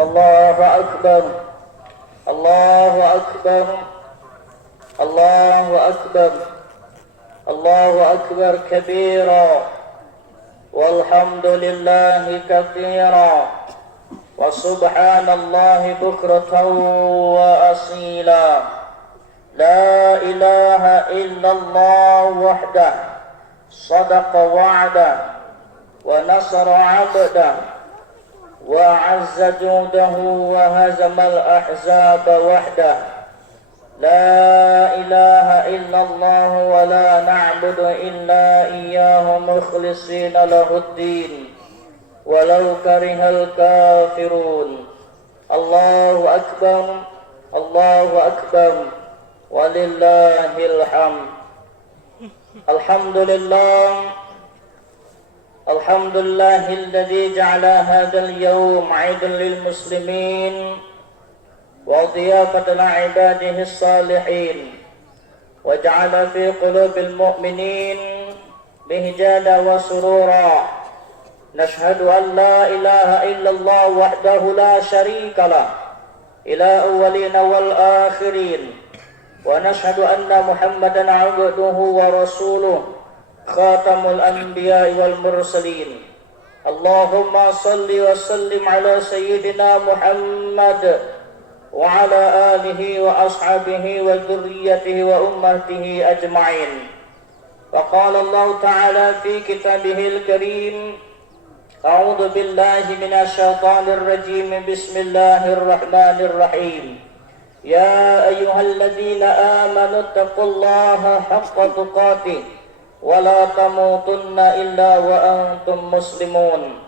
الله أكبر الله أكبر الله أكبر الله أكبر كبيرا والحمد لله كثيرا وسبحان الله بكرة وأصيلا لا إله إلا الله وحده صدق وعده ونصر عبده وأعز جوده وهزم الأحزاب وحده لا إله إلا الله ولا نعبد إلا إياه مخلصين له الدين ولو كره الكافرون الله أكبر الله أكبر ولله الحمد الحمد لله الحمد لله الذي جعل هذا اليوم عيدا للمسلمين وضيافة لعباده الصالحين وجعل في قلوب المؤمنين بهجانا وسرورا نشهد أن لا إله إلا الله وحده لا شريك له إلى أولين والآخرين ونشهد أن محمدا عبده ورسوله خاتم الأنبياء والمرسلين اللهم صل وسلم على سيدنا محمد وعلى آله وأصحابه وذريته وأمته أجمعين وقال الله تعالى في كتابه الكريم أعوذ بالله من الشيطان الرجيم بسم الله الرحمن الرحيم يا أيها الذين آمنوا اتقوا الله حق تقاته ولا تموتن إلا وأنتم مسلمون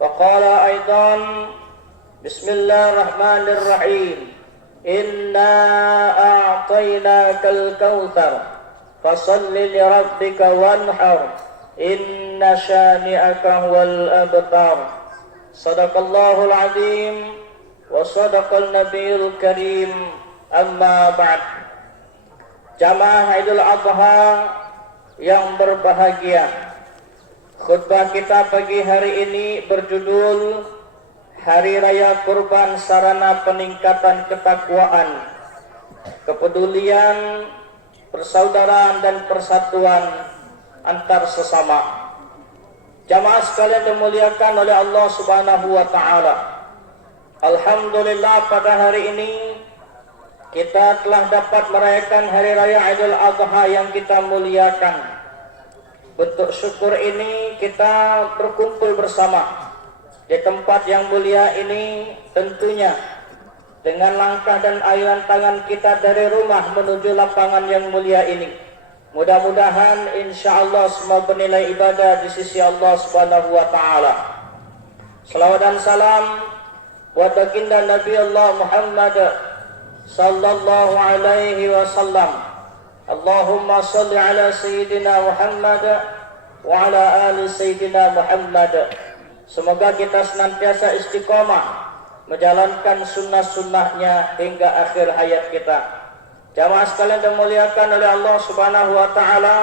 وقال أيضا بسم الله الرحمن الرحيم إنا أعطيناك الكوثر فصل لربك وانحر إن شانئك هو الأبتر صدق الله العظيم وصدق النبي الكريم أما بعد Jamaah Idul Adha yang berbahagia, khutbah kita pagi hari ini berjudul Hari Raya Kurban Sarana Peningkatan Ketakwaan, Kepedulian, Persaudaraan dan Persatuan antar sesama. Jamaah sekalian dimuliakan oleh Allah Subhanahu wa taala. Alhamdulillah pada hari ini kita telah dapat merayakan Hari Raya Idul Adha yang kita muliakan. Bentuk syukur ini kita berkumpul bersama di tempat yang mulia ini, tentunya dengan langkah dan ayunan tangan kita dari rumah menuju lapangan yang mulia ini. Mudah-mudahan insyaallah semua bernilai ibadah di sisi Allah Subhanahu wa taala. Salawat dan salam buat baginda Nabi Allah Muhammad sallallahu alaihi wasallam. Allahumma salli ala sayyidina Muhammad wa ala ali sayyidina Muhammad. Semoga kita senantiasa istiqomah menjalankan sunnah-sunnahnya hingga akhir hayat kita. Jamaah sekalian dimuliakan oleh Allah Subhanahu wa taala.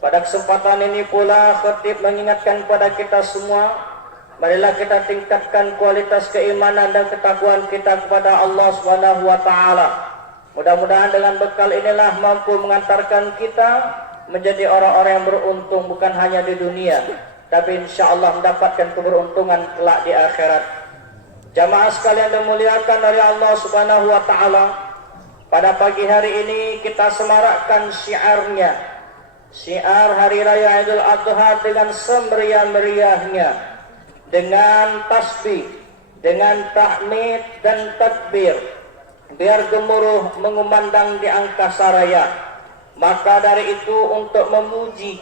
Pada kesempatan ini pula khatib mengingatkan kepada kita semua, marilah kita tingkatkan kualitas keimanan dan ketakwaan kita kepada Allah Subhanahu wa taala. Mudah-mudahan dengan bekal inilah mampu mengantarkan kita menjadi orang-orang yang beruntung bukan hanya di dunia, tapi insyaallah mendapatkan keberuntungan kelak di akhirat. Jamaah sekalian dimuliakan oleh Allah Subhanahu wa taala, pada pagi hari ini kita semarakkan syiarnya, syiar Hari Raya Idul Adha dengan semeriah-meriahnya, dengan tasbih, dengan tahmid dan takbir, biar gemuruh mengumandang di angkasa raya. Maka dari itu untuk memuji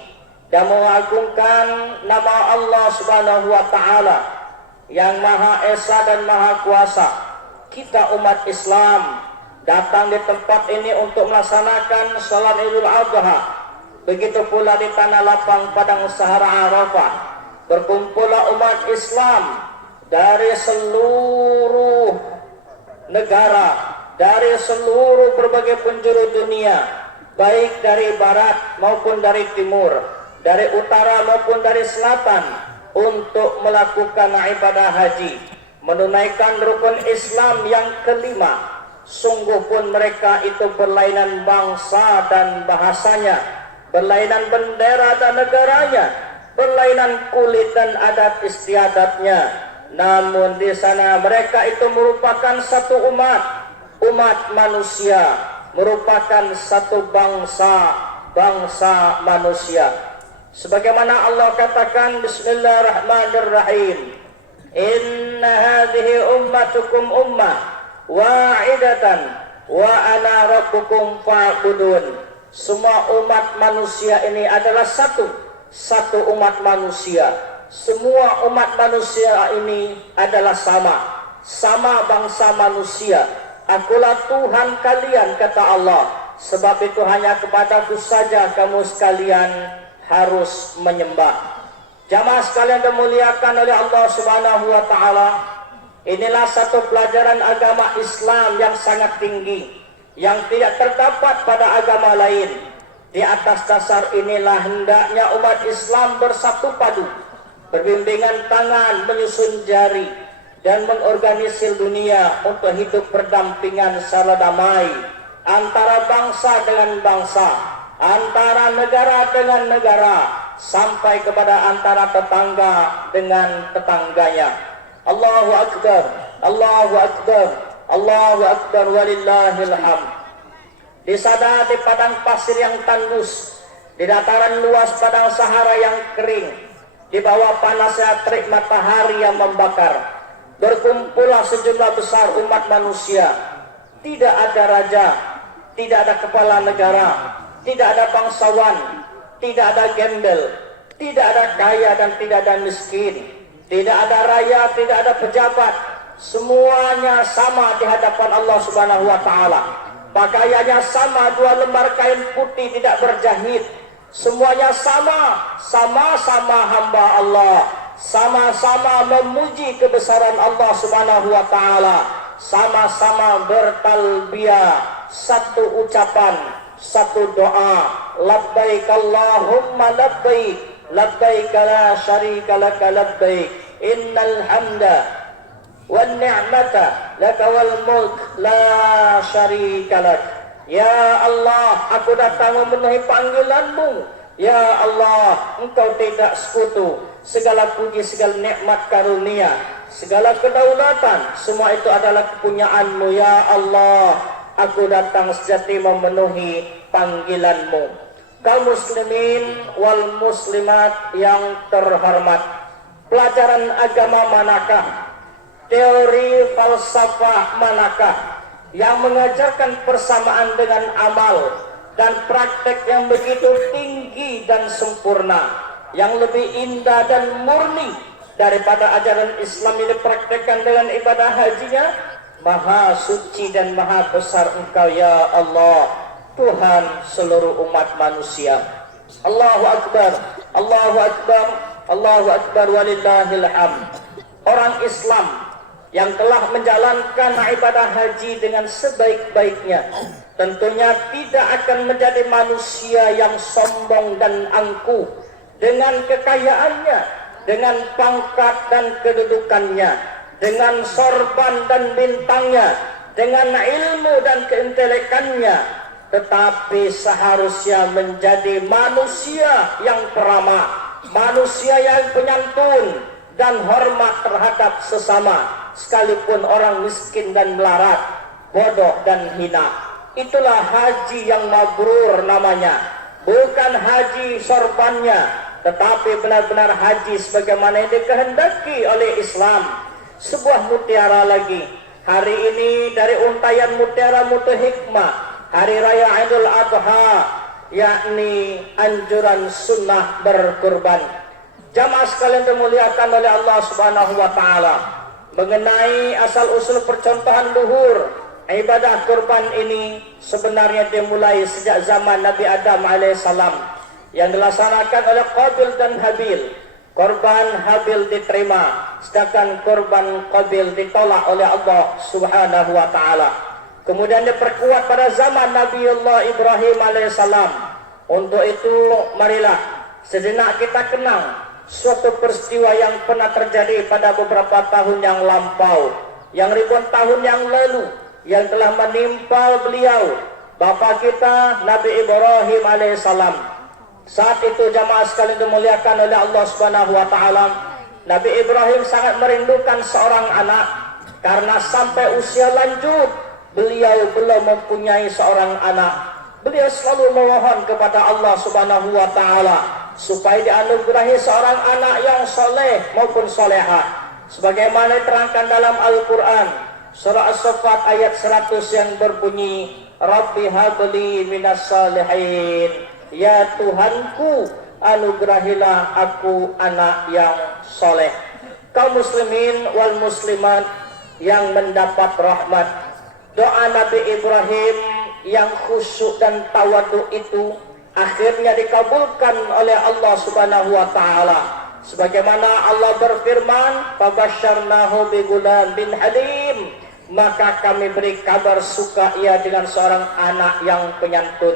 dan mengagungkan nama Allah Subhanahu wa taala yang Maha Esa dan Maha Kuasa, kita umat Islam datang di tempat ini untuk melaksanakan salat Idul Adha. Begitu pula di tanah lapang padang Sahara Arafah berkumpullah umat Islam dari seluruh negara, dari seluruh berbagai penjuru dunia, baik dari barat maupun dari timur, dari utara maupun dari selatan, untuk melakukan ibadah haji. menunaikan rukun Islam yang kelima. Sungguh pun mereka itu berlainan bangsa dan bahasanya, berlainan bendera dan negaranya, berlainan kulit dan adat istiadatnya. Namun di sana mereka itu merupakan satu umat manusia, merupakan satu bangsa manusia. Sebagaimana Allah katakan, Bismillahirrahmanirrahim, Inna hadhihi ummatukum ummah wa'idatan wa ana rabbukum fa'budun. Semua umat manusia ini adalah satu umat manusia. Semua umat manusia ini adalah sama bangsa manusia. Akulah Tuhan kalian, kata Allah. Sebab itu hanya kepadaku saja kamu sekalian harus menyembah. Jamaah sekalian dimuliakan oleh Allah Subhanahu wa taala. Inilah satu pelajaran agama Islam yang sangat tinggi, yang tidak terdapat pada agama lain. Di atas dasar inilah hendaknya umat Islam bersatu padu, berbimbingan tangan, menyusun jari, dan mengorganisir dunia untuk hidup berdampingan secara damai antara bangsa dengan bangsa, antara negara dengan negara, sampai kepada antara tetangga dengan tetangganya. Allahu Akbar, Allahu Akbar, Allahu Akbar, walillahil hamd. Di sana di padang pasir yang tandus, di dataran luas padang Sahara yang kering, di bawah panasnya terik matahari yang membakar, berkumpullah sejumlah besar umat manusia. Tidak ada raja, tidak ada kepala negara, tidak ada bangsawan, tidak ada gembel, tidak ada kaya dan tidak ada miskin, tidak ada raya, tidak ada pejabat. Semuanya sama di hadapan Allah Subhanahu wa taala. Pakaiannya sama, 2 lembar kain putih tidak berjahit. Semuanya sama-sama hamba Allah, sama-sama memuji kebesaran Allah Subhanahu wa taala, sama-sama bertalbiyah, satu ucapan, satu doa, labbaik Allahumma labbaik, labbaik la syarika laka labbaik, innal hamda wan ni'mata laka wal mulk la syarika lak. Ya Allah, aku datang memenuhi panggilanmu. Ya Allah, engkau tidak sekutu. Segala puji, segala nikmat karunia, segala kedaulatan, semua itu adalah kepunyaanmu. Ya Allah, aku datang sejati memenuhi panggilanmu. Kaum muslimin wal muslimat yang terhormat, pelajaran agama manakah, teori falsafah manakah yang mengajarkan persamaan dengan amal dan praktek yang begitu tinggi dan sempurna, yang lebih indah dan murni daripada ajaran Islam yang dipraktekkan dengan ibadah hajinya? Maha suci dan maha besar Engkau ya Allah, Tuhan seluruh umat manusia. Allahu Akbar, Allahu Akbar, Allahu Akbar, walillahil hamd. Orang Islam yang telah menjalankan ibadah haji dengan sebaik-baiknya tentunya tidak akan menjadi manusia yang sombong dan angkuh dengan kekayaannya, dengan pangkat dan kedudukannya, dengan sorban dan bintangnya, dengan ilmu dan keintelekannya, tetapi seharusnya menjadi manusia yang peramah, manusia yang penyantun dan hormat terhadap sesama, sekalipun orang miskin dan melarat, bodoh dan hina. Itulah haji yang mabrur namanya, bukan haji sorbannya, tetapi benar-benar haji sebagaimana yang dikehendaki oleh Islam. Sebuah mutiara lagi, hari ini dari untayan mutiara mutu hikmah, hari raya Idul Adha, yakni anjuran sunnah berkurban. Jamaah sekalian dimuliakan oleh Allah Subhanahu wa taala, mengenai asal usul percontohan luhur ibadah kurban ini sebenarnya dimulai sejak zaman Nabi Adam alaihissalam, yang dilaksanakan oleh Qabil dan Habil. Korban Habil diterima, sedangkan korban Qabil ditolak oleh Allah Subhanahu wa taala. Kemudian diperkuat pada zaman Nabiullah Ibrahim alaihissalam. Untuk itu marilah sejenak kita kenang suatu peristiwa yang pernah terjadi pada beberapa tahun yang lampau, yang ribuan tahun yang lalu, yang telah menimpa beliau, Bapa kita Nabi Ibrahim alaihissalam. Saat itu jamaah sekalian dimuliakan oleh Allah Subhanahu wa taala, Nabi Ibrahim sangat merindukan seorang anak karena sampai usia lanjut beliau belum mempunyai seorang anak. Beliau selalu memohon kepada Allah Subhanahu wa taala supaya dianugerahi seorang anak yang soleh maupun solehah, sebagaimana diterangkan dalam Al-Quran surah As-Saffat ayat 100 yang berbunyi, Rabbi habli minas salihin, ya Tuhanku anugerahilah aku anak yang soleh. Kaum muslimin wal muslimat yang mendapat rahmat, doa Nabi Ibrahim yang khusyuk dan tawadu itu akhirnya dikabulkan oleh Allah Subhanahu wa taala. Sebagaimana Allah berfirman, "Fabasyarnahu bigulam bin halim," maka kami beri kabar suka ia dengan seorang anak yang penyantun.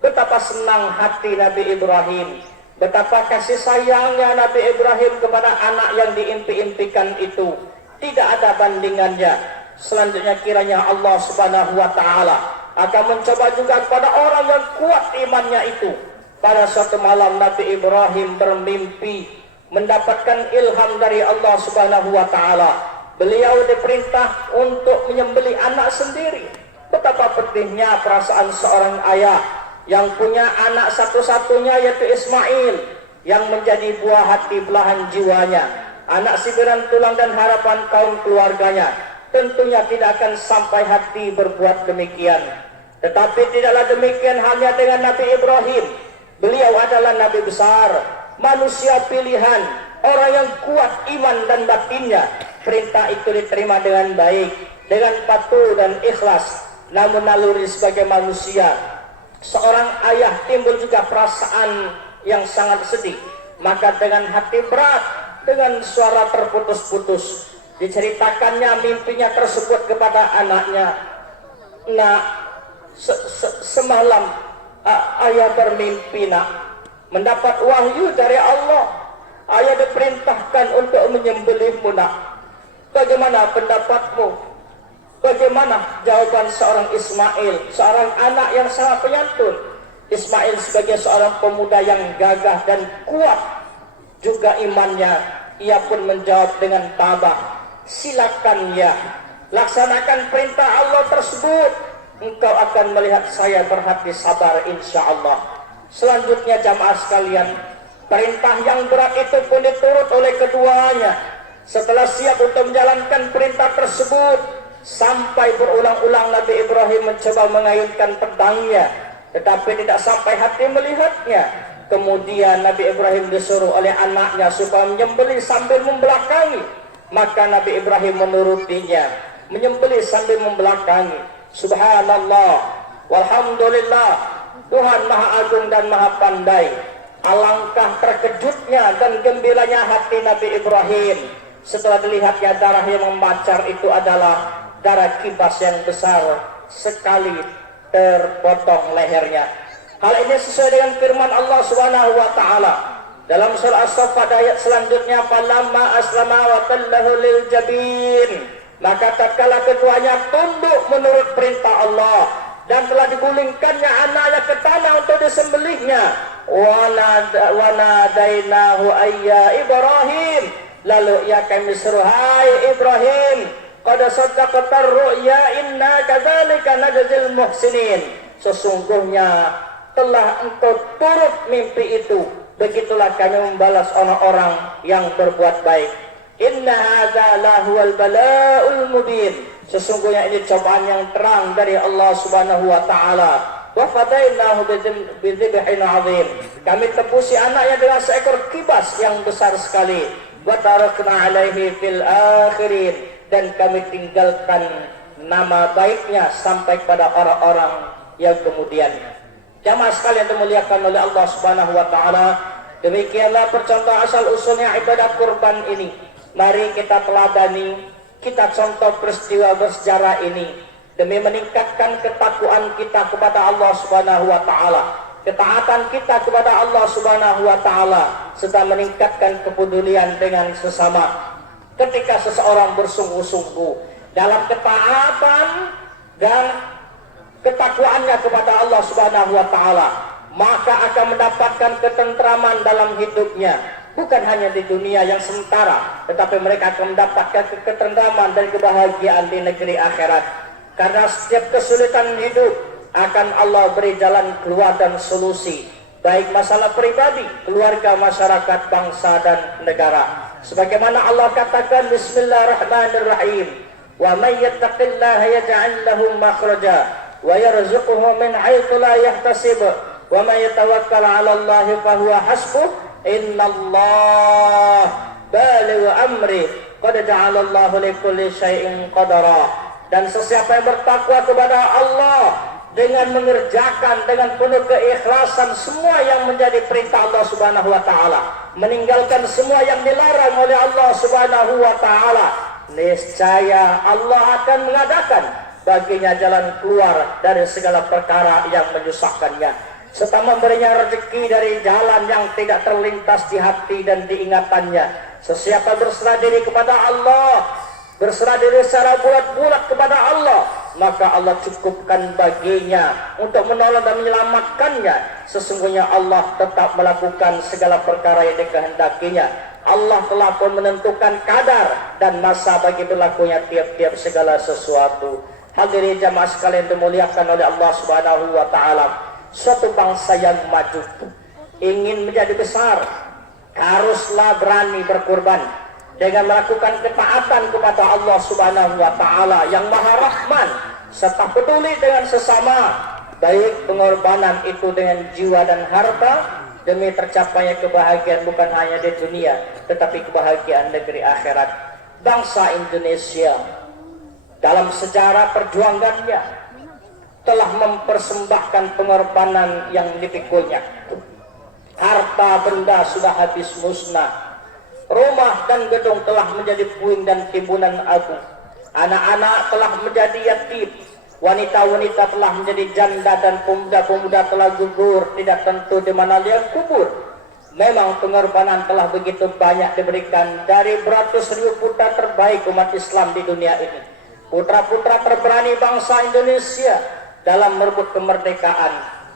Betapa senang hati Nabi Ibrahim, betapa kasih sayangnya Nabi Ibrahim kepada anak yang diimpi-impikan itu, tidak ada bandingannya. Selanjutnya kiranya Allah Subhanahu wa taala akan mencoba juga kepada orang yang kuat imannya itu. Pada suatu malam Nabi Ibrahim bermimpi mendapatkan ilham dari Allah Subhanahu wa taala. Beliau diperintah untuk menyembelih anak sendiri. Betapa pedihnya perasaan seorang ayah yang punya anak satu-satunya yaitu Ismail, yang menjadi buah hati belahan jiwanya, anak sibiran tulang dan harapan kaum keluarganya. Tentunya tidak akan sampai hati berbuat demikian. Tetapi tidaklah demikian hanya dengan Nabi Ibrahim. Beliau adalah Nabi besar, manusia pilihan, orang yang kuat iman dan batinnya. Perintah itu diterima dengan baik, dengan patuh dan ikhlas. Namun naluri sebagai manusia, seorang ayah timbul juga perasaan yang sangat sedih. Maka dengan hati berat, dengan suara terputus-putus, diceritakannya mimpinya tersebut kepada anaknya. Nak, semalam ayah bermimpi, nak, mendapat wahyu dari Allah. Ayah diperintahkan untuk menyembelihmu, nak. Bagaimana pendapatmu? Bagaimana jawaban seorang Ismail, seorang anak yang sangat penyantun? Ismail sebagai seorang pemuda yang gagah dan kuat juga imannya, ia pun menjawab dengan tabah, silakan ya, laksanakan perintah Allah tersebut. Engkau akan melihat saya berhati sabar insya Allah. Selanjutnya jamaah sekalian, perintah yang berat itu pun diturut oleh keduanya. Setelah siap untuk menjalankan perintah tersebut, sampai berulang-ulang Nabi Ibrahim mencoba mengayunkan pedangnya, tetapi tidak sampai hati melihatnya. Kemudian Nabi Ibrahim disuruh oleh anaknya supaya menyembelih sambil membelakangi. Maka Nabi Ibrahim menurutinya, menyembelih sambil membelakangi. Subhanallah, walhamdulillah, Tuhan Maha Agung dan Maha Pandai. Alangkah terkejutnya dan gembiranya hati Nabi Ibrahim setelah dilihatnya darah yang memancar itu adalah darah kibas yang besar sekali terpotong lehernya. Hal ini sesuai dengan firman Allah Subhanahu wa taala dalam surah As-Saffat ayat selanjutnya, falamma aslama wa tallahu lil jabin, maka tatkala keduanya tunduk menurut perintah Allah dan telah digulingkannya anaknya ke tanah untuk disembelihnya, wa nadainahu ayya Ibrahim, lalu ia kami seru, hai Ibrahim, qad saddaqta ru'ya inna kadzalika najzil muhsinin, sesungguhnya telah engkau turut mimpi itu, begitulah kami membalas orang-orang yang berbuat baik. Inna hadza lahuwal bala'ul mubin, sesungguhnya ini cobaan yang terang dari Allah Subhanahu wa taala. Wa fadainahu bidzibhin 'adzim, kami tebusi anaknya dengan seekor kibas yang besar sekali. Wa tarakna 'alaihi fil akhirin, dan kami tinggalkan nama baiknya sampai kepada orang-orang yang kemudian. Jamaah sekalian dimuliakan oleh Allah Subhanahu wa taala, demikianlah percontohan asal usulnya ibadah kurban ini. Mari kita teladani, kita contoh peristiwa bersejarah ini demi meningkatkan ketakwaan kita kepada Allah Subhanahu wa taala, ketaatan kita kepada Allah Subhanahu wa taala serta meningkatkan kepedulian dengan sesama. Ketika seseorang bersungguh-sungguh dalam ketaatan dan ketakwaannya kepada Allah Subhanahu wa taala, maka akan mendapatkan ketentraman dalam hidupnya, bukan hanya di dunia yang sementara, tetapi mereka akan mendapatkan ketentraman dan kebahagiaan di negeri akhirat. Karena setiap kesulitan hidup akan Allah beri jalan keluar dan solusi, baik masalah pribadi, keluarga, masyarakat, bangsa dan negara. Sebagaimana Allah katakan, Bismillahirrahmanirrahim, wa may yattaqillaha yaj'al lahu makhraja wa yarzuquhu min haitsu la yahtasib wa may yatawakkal 'ala Allahi fa huwa hasbuh innallah balighu amri qad ja'ala Allahu likulli syai'in qadara. Dan sesiapa yang bertakwa kepada Allah dengan mengerjakan dengan penuh keikhlasan semua yang menjadi perintah Allah Subhanahu wa taala, meninggalkan semua yang dilarang oleh Allah Subhanahu wa taala, niscaya Allah akan mengadakan baginya jalan keluar dari segala perkara yang menyusahkannya, serta memberinya rezeki dari jalan yang tidak terlintas di hati dan diingatannya. Sesiapa berserah diri kepada Allah, berserah diri secara bulat-bulat kepada Allah, maka Allah cukupkan baginya untuk menolong dan menyelamatkannya. Sesungguhnya Allah tetap melakukan segala perkara yang dikehendakinya. Allah telah pun menentukan kadar dan masa bagi berlakunya tiap-tiap segala sesuatu. Hadirin jamaah sekalian dimuliakan oleh Allah Subhanahu wa taala, suatu bangsa yang maju ingin menjadi besar, haruslah berani berkorban dengan melakukan ketaatan kepada Allah Subhanahu wa taala yang Maha Rahman, serta peduli dengan sesama, baik pengorbanan itu dengan jiwa dan harta demi tercapainya kebahagiaan bukan hanya di dunia tetapi kebahagiaan negeri akhirat. Bangsa Indonesia dalam sejarah perjuangannya telah mempersembahkan pengorbanan yang dipikulnya. Harta benda sudah habis musnah, rumah dan gedung telah menjadi puing dan timbunan abu, anak-anak telah menjadi yatim, wanita-wanita telah menjadi janda, dan pemuda-pemuda telah gugur tidak tentu di mana liang kubur. Memang pengorbanan telah begitu banyak diberikan dari beratus ribu putra terbaik umat Islam di dunia ini, putra-putra terberani bangsa Indonesia dalam merebut kemerdekaan.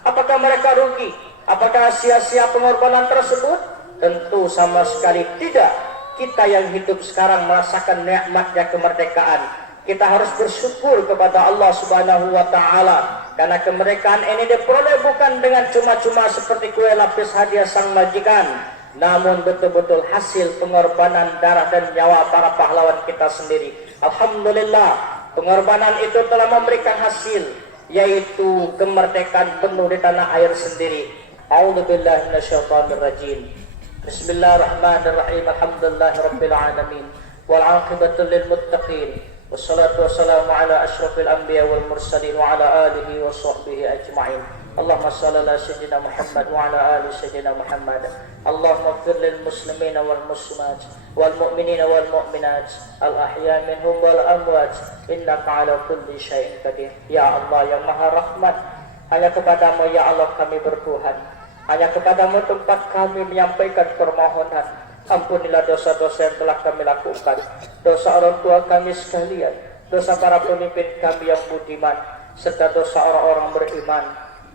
Apakah mereka rugi? Apakah sia-sia pengorbanan tersebut? Tentu sama sekali tidak. Kita yang hidup sekarang merasakan nikmatnya kemerdekaan. Kita harus bersyukur kepada Allah Subhanahu wa taala karena kemerdekaan ini diperoleh bukan dengan cuma-cuma seperti kue lapis hadiah sang majikan, namun betul-betul hasil pengorbanan darah dan nyawa para pahlawan kita sendiri. Alhamdulillah, pengorbanan itu telah memberikan hasil, yaitu kemerdekaan penuh di tanah air sendiri. A'udzubillahi minasyaitonir rajim. Bismillahirrahmanirrahim. Alhamdulillahirabbil alamin wal 'aqibatu lil muttaqin. Wassalatu wassalamu ala asyrafil anbiya wal mursalin wa ala alihi wa sahbihi ajma'in. Allahumma shalli ala sayyidina Muhammad wa ala ali sayyidina Muhammad. Allahumma ighfir lil muslimina wal muslimat wal mu'minina wal mu'minat al ahya minhum wal amwat innaka ala kulli syai'in qadir. Ya Allah yang Maha Rahman, hanya kepadamu ya Allah kami bertuhan. Hanya kepadamu tempat kami menyampaikan permohonan. Ampunilah dosa-dosa yang telah kami lakukan, dosa orang tua kami sekalian, dosa para pemimpin kami yang budiman, serta dosa orang-orang beriman.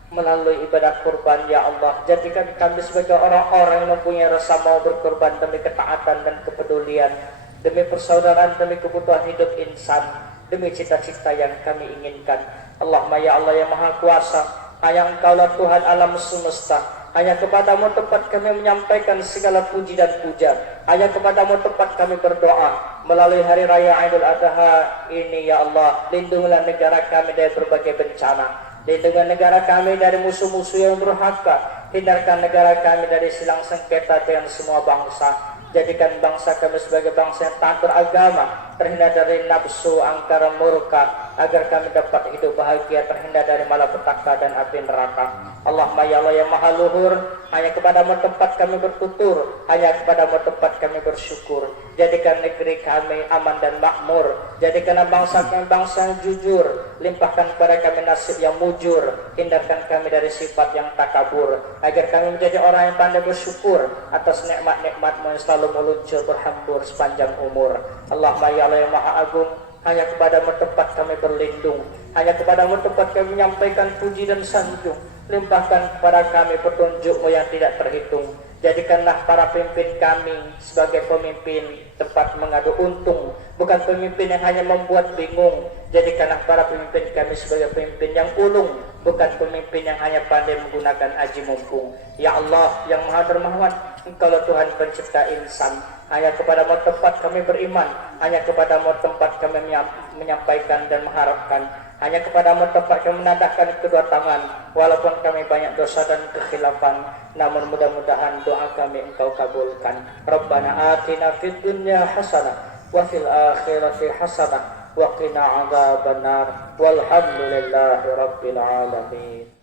Melalui ibadah kurban ya Allah, jadikan kami sebagai orang-orang yang mempunyai rasa mau berkorban demi ketaatan dan kepedulian, demi persaudaraan, demi kebutuhan hidup insan, demi cita-cita yang kami inginkan. Allahumma ya Allah yang Maha Kuasa, hanya Engkaulah Tuhan alam semesta. Hanya kepadamu tempat kami menyampaikan segala puji dan puja. Hanya kepadamu tempat kami berdoa. Melalui hari raya Idul Adha ini ya Allah, lindungilah negara kami dari berbagai bencana. Lindungilah negara kami dari musuh-musuh yang durhaka. Hindarkan negara kami dari silang sengketa dengan semua bangsa. Jadikan bangsa kami sebagai bangsa yang taat beragama, terhindar dari nafsu, angkara, murka, agar kami dapat hidup bahagia terhindar dari malapetaka dan api neraka. Allahumma ya Allah yang maha luhur, hanya kepadamu tempat kami bertutur, hanya kepadamu tempat kami bersyukur. Jadikan negeri kami aman dan makmur, jadikan bangsa kami bangsa yang jujur, limpahkan kepada kami nasib yang mujur, hindarkan kami dari sifat yang takabur, agar kami menjadi orang yang pandai bersyukur atas nikmat-nikmat-Mu yang selalu meluncur berhambur sepanjang umur. Allahumma ya Allah yang maha agung, hanya kepadamu tempat kami berlindung, hanya kepadamu tempat kami menyampaikan puji dan sanjung. Limpahkan kepada kami petunjuk-Mu yang tidak terhitung. Jadikanlah para pemimpin kami sebagai pemimpin tempat mengadu untung, bukan pemimpin yang hanya membuat bingung. Jadikanlah para pemimpin kami sebagai pemimpin yang ulung, bukan pemimpin yang hanya pandai menggunakan aji mumpung. Ya Allah yang maha dermawan, Engkaulah Tuhan pencipta insan. Hanya kepadamu tempat kami beriman, hanya kepadamu tempat kami menyampaikan dan mengharapkan, hanya kepadamu tempat kami menadahkan kedua tangan. Walaupun kami banyak dosa dan kekhilafan, namun mudah-mudahan doa kami Engkau kabulkan. Rabbana atina fid dunya hasanah wa fil akhirati hasanah wa qina adzabannar. Walhamdulillahi rabbil alamin.